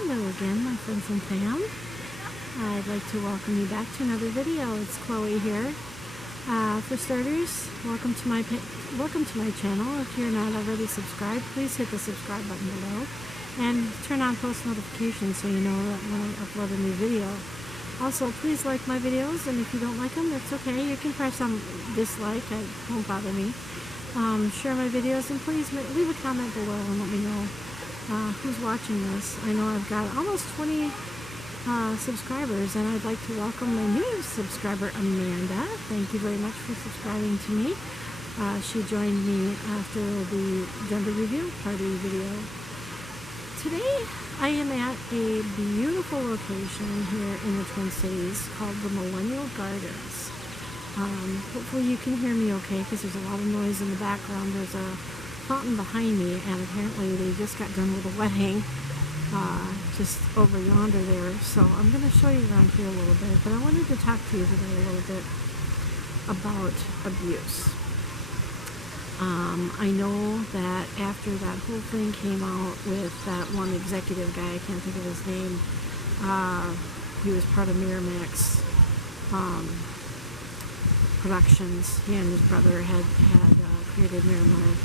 Hello again, my friends and fam. I'd like to welcome you back to another video. It's Chloe here. For starters, welcome to my channel. If you're not already subscribed, please hit the subscribe button below and turn on post notifications so you know that when I upload a new video. Also, please like my videos, and if you don't like them, that's okay. You can press on dislike. It won't bother me. Share my videos, and please leave a comment below and let me know who's watching this. I know I've got almost 20 subscribers, and I'd like to welcome my new subscriber, Amanda. Thank you very much for subscribing to me. She joined me after the gender reveal party video. Today, I am at a beautiful location here in the Twin Cities called the Millenial Gardens. Hopefully you can hear me okay, because there's a lot of noise in the background. There's a fountain behind me, and apparently they just got done with a wedding just over yonder there. So I'm going to show you around here a little bit, but I wanted to talk to you today a little bit about abuse. I know that after that whole thing came out with that one executive guy, I can't think of his name, he was part of Miramax Productions. He and his brother had created Miramar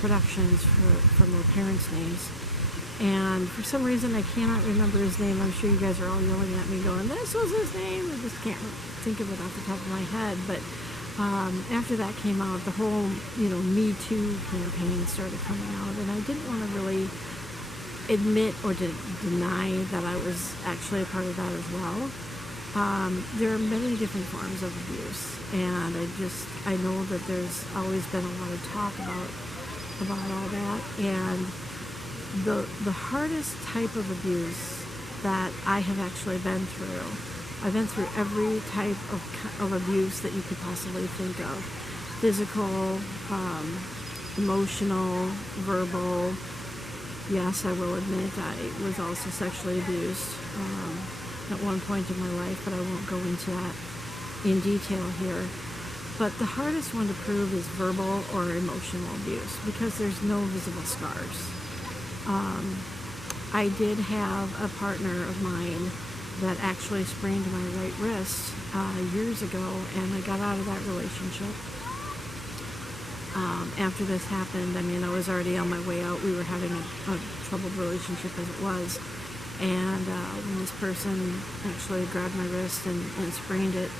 Productions from their parents' names, and for some reason I cannot remember his name. I'm sure you guys are all yelling at me going, this was his name. I just can't think of it off the top of my head. But after that came out, the whole Me Too campaign started coming out, and I didn't want to really admit or deny that I was actually a part of that as well. There are many different forms of abuse, and I know that there's always been a lot of talk about all that. And the hardest type of abuse that I have actually been through, I've been through every type of abuse that you could possibly think of: physical, emotional, verbal. Yes, I will admit I was also sexually abused at one point in my life, but I won't go into that in detail here. But the hardest one to prove is verbal or emotional abuse, because there's no visible scars. I did have a partner of mine that actually sprained my right wrist years ago, and I got out of that relationship. After this happened, I mean, I was already on my way out. We were having a troubled relationship as it was. And when this person actually grabbed my wrist and sprained it,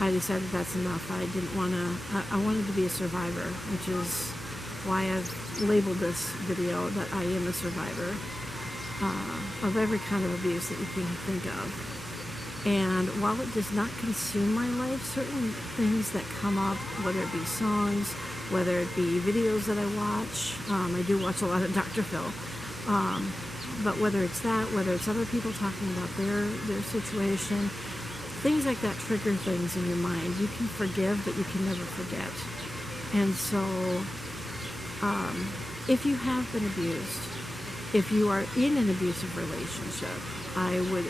I decided that's enough. I didn't want to, I wanted to be a survivor, which is why I've labeled this video that I am a survivor of every kind of abuse that you can think of. And while it does not consume my life, certain things that come up, whether it be songs, whether it be videos that I watch, I do watch a lot of Dr. Phil, but whether it's that, whether it's other people talking about their situation, things like that trigger things in your mind. You can forgive, but you can never forget. And so, if you have been abused, if you are in an abusive relationship, I would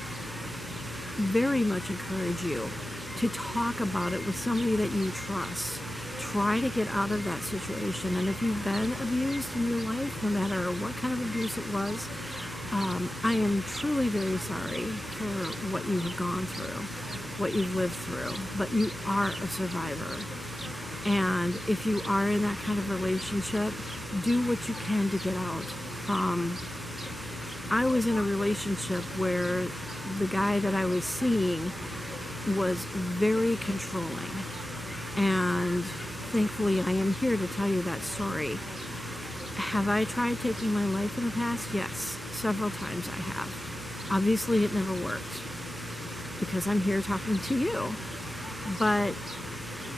very much encourage you to talk about it with somebody that you trust. Try to get out of that situation. And if you've been abused in your life, no matter what kind of abuse it was, I am truly very sorry for what you have gone through, what you've lived through, but you are a survivor. And if you are in that kind of relationship, do what you can to get out. I was in a relationship where the guy that I was seeing was very controlling, and thankfully I am here to tell you that story. Have I tried taking my life in the past? Yes, several times I have. Obviously it never worked, because I'm here talking to you. But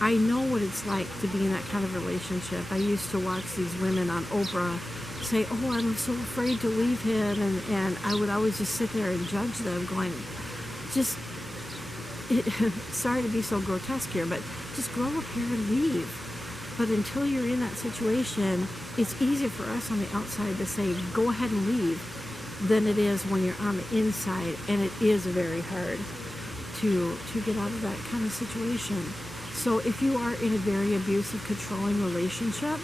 I know what it's like to be in that kind of relationship. I used to watch these women on Oprah say, oh, I'm so afraid to leave him, and I would always just sit there and judge them, going, sorry to be so grotesque here, but just grow up here and leave. But until you're in that situation, it's easier for us on the outside to say, go ahead and leave, than it is when you're on the inside, and it is very hard to get out of that kind of situation. So if you are in a very abusive, controlling relationship,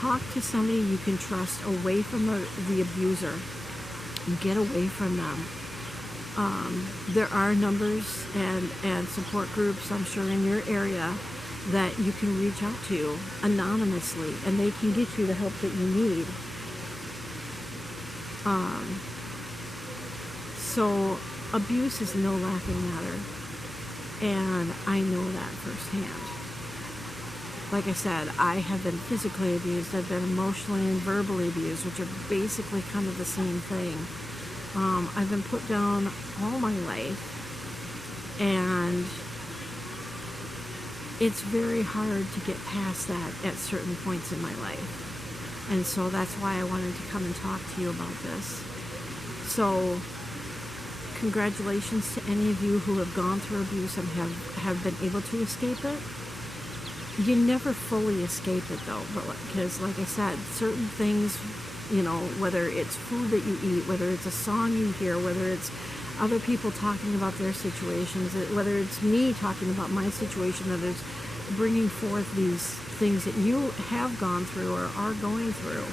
talk to somebody you can trust away from the abuser. Get away from them. There are numbers and support groups, I'm sure, in your area that you can reach out to anonymously, and they can get you the help that you need. So abuse is no laughing matter, and I know that firsthand. Like I said, I have been physically abused, I've been emotionally and verbally abused, which are basically kind of the same thing. I've been put down all my life, and it's very hard to get past that at certain points in my life. And so that's why I wanted to come and talk to you about this. So congratulations to any of you who have gone through abuse and have been able to escape it. You never fully escape it though, because like I said, certain things, you know, whether it's food that you eat, whether it's a song you hear, whether it's other people talking about their situations, whether it's me talking about my situation that is bringing forth these things that you have gone through or are going through,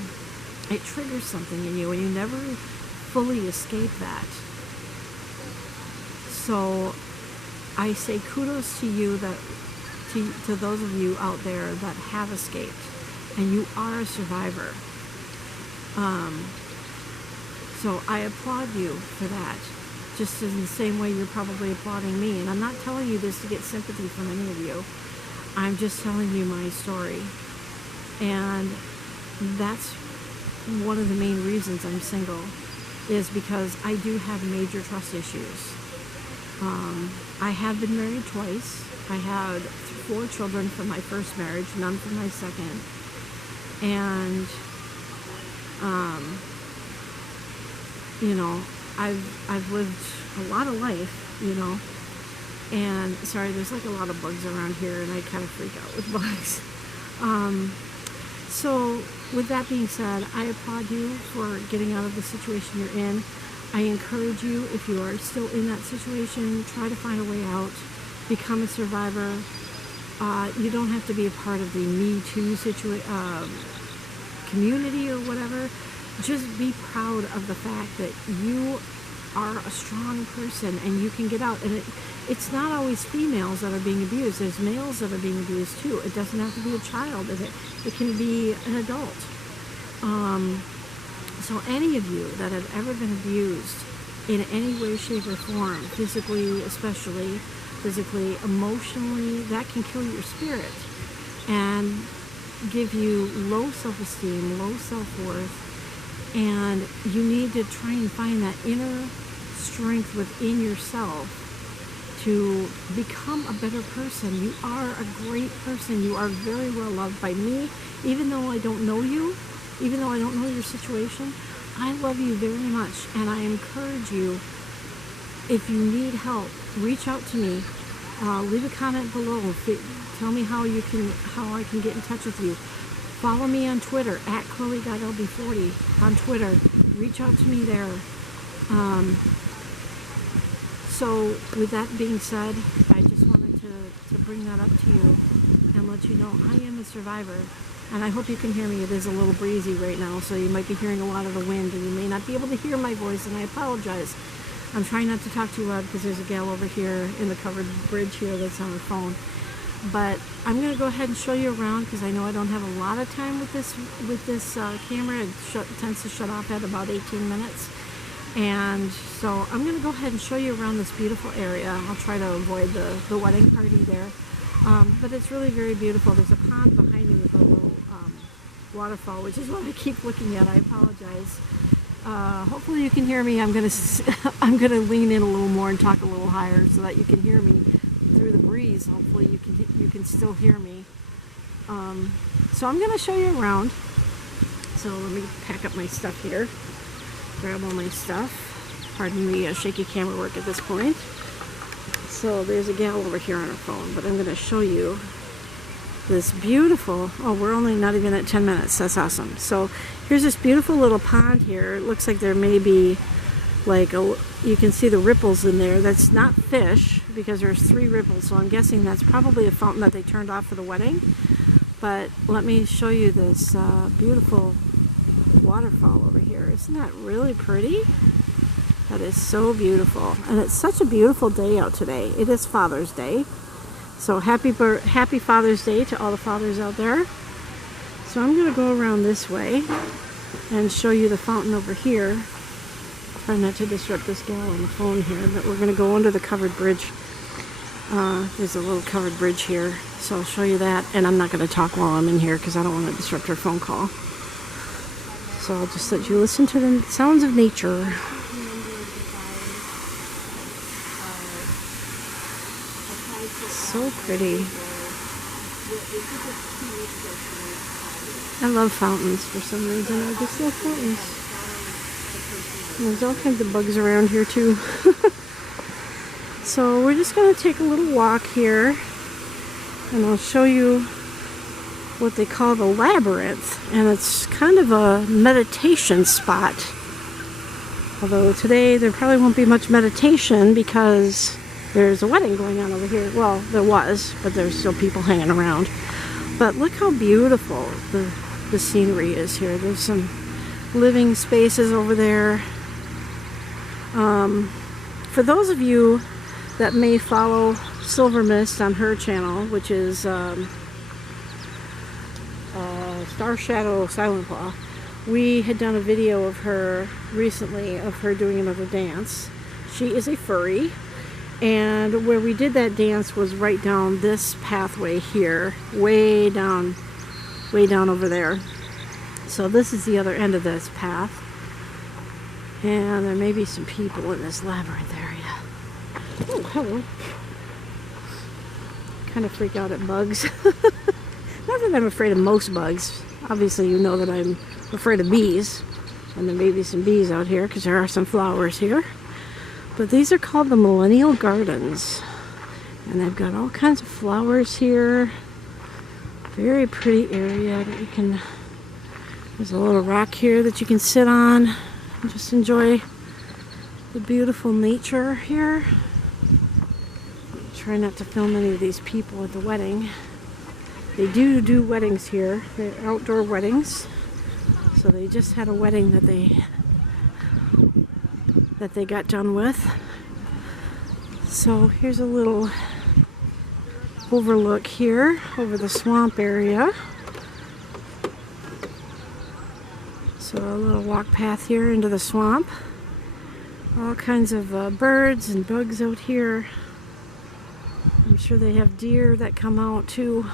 it triggers something in you and you never fully escape that. So I say kudos to you, to those of you out there that have escaped, and you are a survivor. So I applaud you for that, just in the same way you're probably applauding me. And I'm not telling you this to get sympathy from any of you. I'm just telling you my story. And that's one of the main reasons I'm single, is because I do have major trust issues. I have been married twice. I had 4 children from my first marriage, none from my second. And you know, I've lived a lot of life, you know, and sorry, there's like a lot of bugs around here, and I kind of freak out with bugs. So with that being said, I applaud you for getting out of the situation you're in. I encourage you, if you are still in that situation, try to find a way out. Become a survivor. You don't have to be a part of the Me Too community or whatever. Just be proud of the fact that you are a strong person and you can get out. And it's not always females that are being abused. There's males that are being abused too. It doesn't have to be a child. It can be an adult. So any of you that have ever been abused in any way, shape, or form, physically especially, physically, emotionally, that can kill your spirit and give you low self-esteem, low self-worth. And you need to try and find that inner strength within yourself to become a better person. You are a great person. You are very well loved by me. Even though I don't know you, even though I don't know your situation, I love you very much. And I encourage you, if you need help, reach out to me. Leave a comment below. Tell me how I can get in touch with you. Follow me on Twitter, @Chloe.lb40 on Twitter. Reach out to me there. So with that being said, I just wanted to bring that up to you and let you know I am a survivor. And I hope you can hear me. It is a little breezy right now, so you might be hearing a lot of the wind, and you may not be able to hear my voice, and I apologize. I'm trying not to talk too loud because there's a gal over here in the covered bridge here that's on her phone. But I'm going to go ahead and show you around because I know I don't have a lot of time with this camera. It tends to shut off at about 18 minutes. And so I'm going to go ahead and show you around this beautiful area. I'll try to avoid the wedding party there. But it's really very beautiful. There's a pond behind me with a little waterfall, which is what I keep looking at. I apologize. Hopefully you can hear me. I'm gonna lean in a little more and talk a little higher so that you can hear me through the breeze. Hopefully you can still hear me. So I'm gonna show you around. So let me pack up my stuff here. Grab all my stuff. Pardon the shaky camera work at this point. So there's a gal over here on her phone, but I'm going to show you this beautiful, oh, we're only not even at 10 minutes. That's awesome. So here's this beautiful little pond here. It looks like there may be like you can see the ripples in there. That's not fish because there's 3 ripples. So I'm guessing that's probably a fountain that they turned off for the wedding. But let me show you this beautiful waterfall over here. Isn't that really pretty? That is so beautiful. And it's such a beautiful day out today. It is Father's Day. So happy Father's Day to all the fathers out there. So I'm going to go around this way and show you the fountain over here. Try not to disrupt this gal on the phone here, but we're going to go under the covered bridge. There's a little covered bridge here, so I'll show you that. And I'm not going to talk while I'm in here because I don't want to disrupt her phone call. So I'll just let you listen to the sounds of nature. So pretty. I love fountains for some reason. I just love fountains. And there's all kinds of bugs around here too. So we're just going to take a little walk here, and I'll show you what they call the labyrinth, and it's kind of a meditation spot. Although today there probably won't be much meditation because there's a wedding going on over here. Well, there was, but there's still people hanging around. But look how beautiful the scenery is here. There's some living spaces over there. For those of you that may follow Silver Mist on her channel, which is Star Shadow Silent Claw, we had done a video of her recently of her doing another dance. She is a furry, and where we did that dance was right down this pathway here, way down over there. So this is the other end of this path, and there may be some people in this labyrinth area. Oh, hello. Kind of freak out at bugs. Not that I'm afraid of most bugs. Obviously you know that I'm afraid of bees, and there may be some bees out here because there are some flowers here. But these are called the Millenial Gardens, and they've got all kinds of flowers here. Very pretty area that you can, there's a little rock here that you can sit on and just enjoy the beautiful nature here. Try not to film any of these people at the wedding. They do weddings here. They're outdoor weddings. So they just had a wedding that they got done with. So here's a little overlook here over the swamp area. So a little walk path here into the swamp. All kinds of birds and bugs out here. I'm sure they have deer that come out too.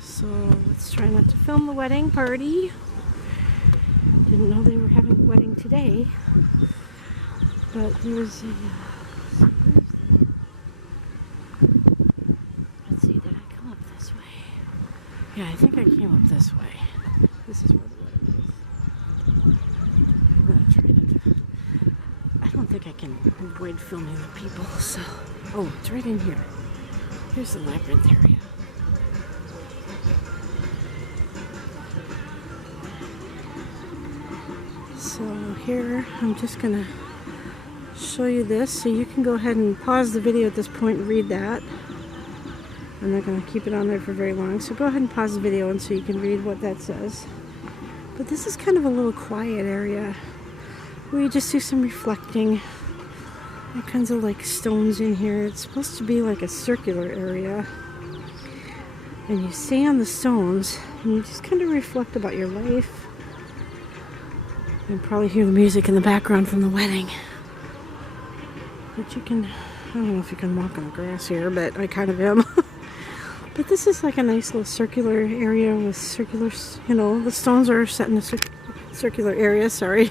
So let's try not to film the wedding party. Didn't know they were having a wedding today. But there's a... let's see, did I come up this way? Yeah, I think I came up this way. This is where the wedding is. I'm gonna try to... I don't think I can avoid filming the people, so... Oh, it's right in here. Here's the labyrinth area. So here, I'm just gonna show you this, so you can go ahead and pause the video at this point and read that. I'm not gonna keep it on there for very long, so go ahead and pause the video and so you can read what that says. But this is kind of a little quiet area where you just do some reflecting. All kinds of like stones in here. It's supposed to be like a circular area. And you stay on the stones and you just kind of reflect about your life. You can probably hear the music in the background from the wedding. But you can, I don't know if you can walk on the grass here, but I kind of am. But this is like a nice little circular area with circular, you know, the stones are set in a circular area. Sorry.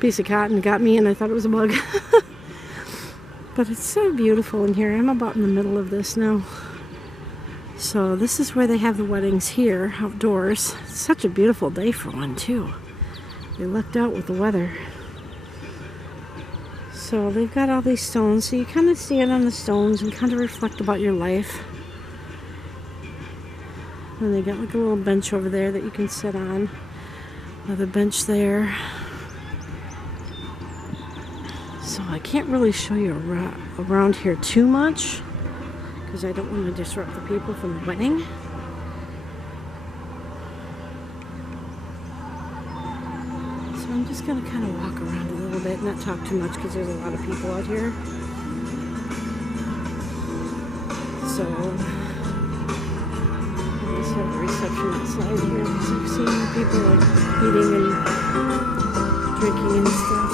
Piece of cotton got me and I thought it was a bug. But it's so beautiful in here. I'm about in the middle of this now. So this is where they have the weddings here, outdoors. It's such a beautiful day for one too. They lucked out with the weather. So they've got all these stones, so you kind of stand on the stones and kind of reflect about your life. And they got like a little bench over there that you can sit on. Another bench there. So I can't really show you around here too much because I don't want to disrupt the people from the wedding. So I'm just going to kind of walk around a little bit, not talk too much because there's a lot of people out here. So I just have a reception outside here because I've seen people like eating and drinking and stuff.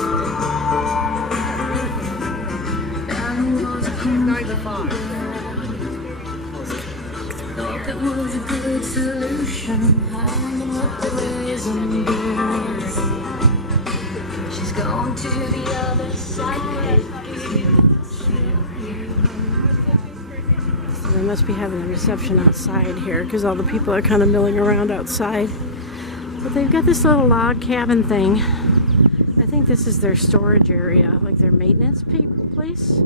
9 to 5. Thought that was a good solution. Hanging up the raisin beer. She's going to the other side. So they must be having a reception outside here because all the people are kind of milling around outside. But they've got this little log cabin thing. I think this is their storage area, like their maintenance place.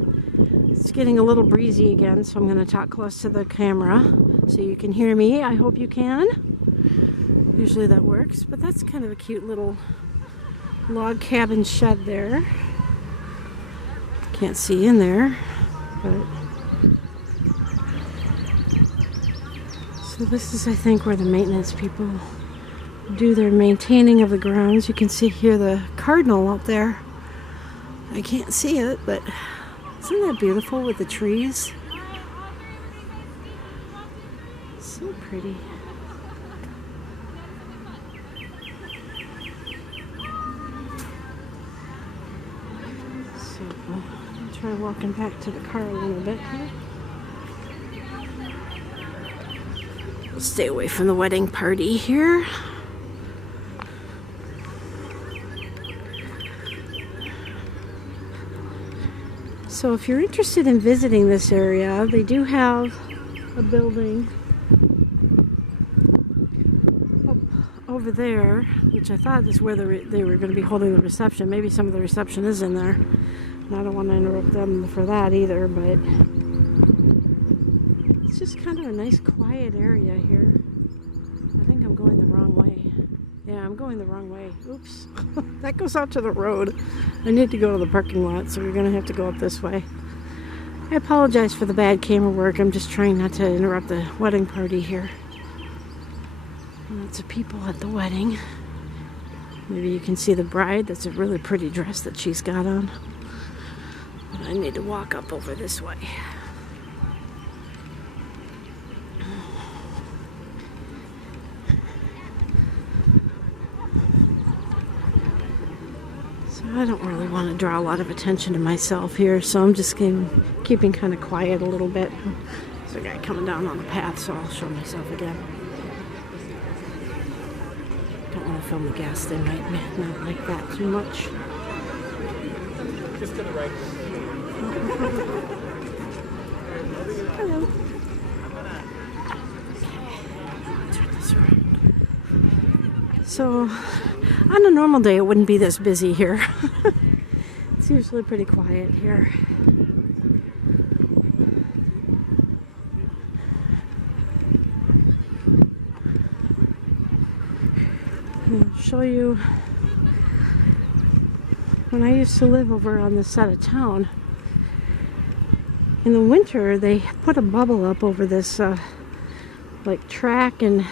It's getting a little breezy again, so I'm going to talk close to the camera so you can hear me. I hope you can. Usually that works, but that's kind of a cute little log cabin shed there. Can't see in there, but so this is, I think, where the maintenance people do their maintaining of the grounds. You can see here the cardinal up there. I can't see it, but isn't that beautiful with the trees? So pretty. So I'll try walking back to the car a little bit here. We'll stay away from the wedding party here. So if you're interested in visiting this area, they do have a building up over there, which I thought is where they were going to be holding the reception. Maybe some of the reception is in there. And I don't want to interrupt them for that either, but it's just kind of a nice quiet area here. I think I'm going the wrong way. Yeah, I'm going the wrong way. Oops. That goes out to the road. I need to go to the parking lot, so we're going to have to go up this way. I apologize for the bad camera work. I'm just trying not to interrupt the wedding party here. Lots of people at the wedding. Maybe you can see the bride. That's a really pretty dress that she's got on. But I need to walk up over this way. I don't really want to draw a lot of attention to myself here, so I'm just keeping kind of quiet a little bit. There's a guy coming down on the path, so I'll show myself again. Don't want to film the guests, they might not like that too much. Just to the right. Hello. Turn this around. So, on a normal day, it wouldn't be this busy here. It's usually pretty quiet here. I'll show you when I used to live over on this side of town. In the winter, they put a bubble up over this like track and